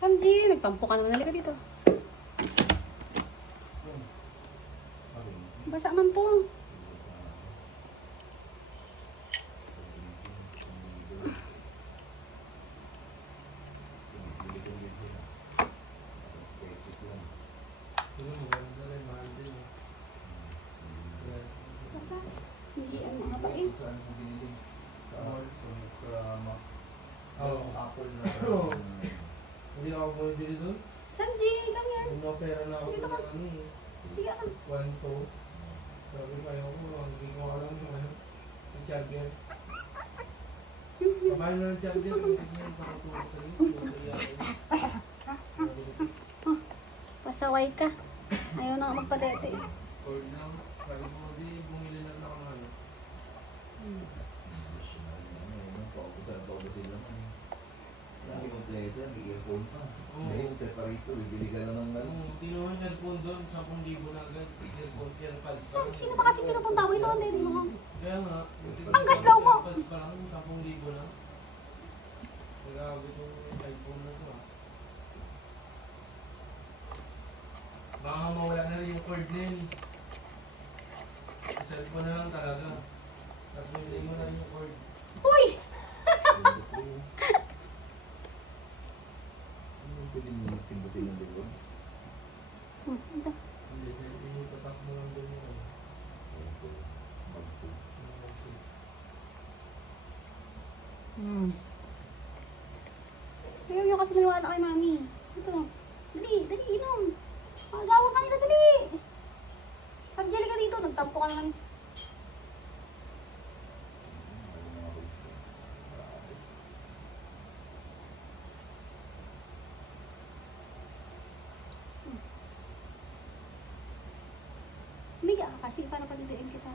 Samji, nagtampo ka naman. Halika dito. Basa man to. Basa. Hindi ano mga bain. Apple na. Hindi ako bumibili doon. Samji, come here. Ano pera na ako Dito sa ka. ano eh. Hindi ka. Kwanto. Sabi ko ayaw ko. Hindi ko alam yung ano. Yung charger. Kamahal na ng charger. Hindi ko yung pakatulog sa iyo. Pasaway ka. Ayaw na nga magpadete. Or na. Sabi ko di bumili na lang ako ng ano. Hindi kompleto, may earphone pa. Oo. Ngayon, separator, bibili ka na ng ano. Hindi naman headphone doon. 10,000 na agad. Headphone yan. Pads pa lang. Sino ba kasi pinupunta ko? Ito ang daddy mo. Kaya nga. Ang gaslaw mo. Pads pa lang. 10,000 na. Grabe itong iPhone na to ah. Baka mawala na rin yung cord na yun. Sa cellphone na lang talaga. Tapos bibili mo na rin yung cord. Uy! Ano pwede mo pindutin ng likod? Hindi, inipatak mo lang doon yung ano. Mag-save. Ayaw niyo kasi maniwala kay mami. Ito. Dali, dali, inom. Magawa ka nila, dali. Samji, halika dito. Nagtampo ka naman. Humiga ka kasi para palitiin kita.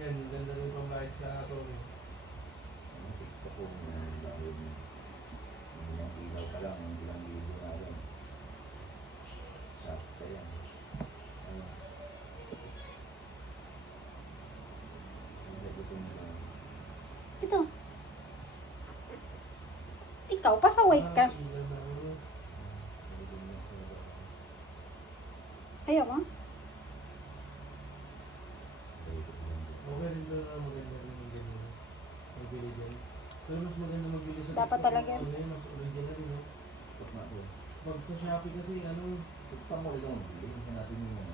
Yan, ganda rin pang light sa ato. TikTok ko dahil yung ilaw ka lang, yung ilang libo na lang. Sakta yan. Ano? Hindi ko ito nila. Ito. Ikaw, pasaway ka. Ayaw mo? Okay rin doon na maganda rin yung ganyan. Magbili dyan. Pero mas maganda magbili sa Dapat TikTok. talaga. Ano yun, mas original rin. No? Tok na ito. Pag sa Shopee kasi, ano, Saan mo ito magbili? Hanapin mo yung